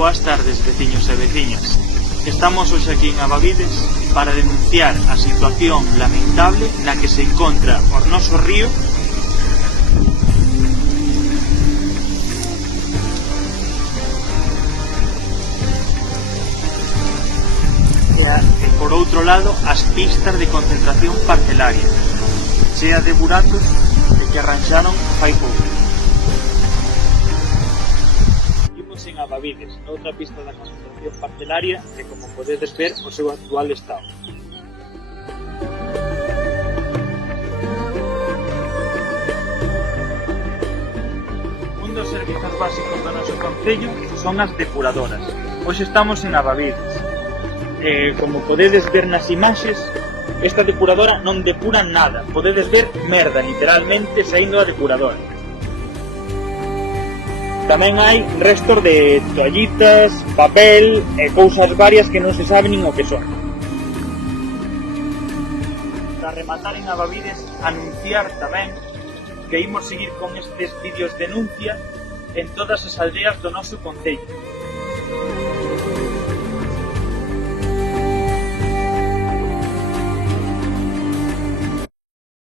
Boas tardes, veciños e veciñas. Estamos hoxe aquí en Abavides para denunciar a situación lamentable na que se encontra o noso río e por outro lado as pistas de concentración parcelaria chea de buracos e que arranxaron fai pouco. En Abavides, noutra pista da concentración parcelaria que, como podedes ver, o seu actual estado. Un dos servizos básicos do noso concello son as depuradoras. Hoxe estamos en Abavides. Como podedes ver nas imaxes, esta depuradora non depura nada. Podedes ver merda, literalmente, saindo da depuradora. Tamén hai restos de toallitas, papel e cousas varias que non se sabe nin o que son. Para rematar en Abavides, anunciar tamén que imos seguir con estes vídeos denuncia en todas as aldeas do noso concello.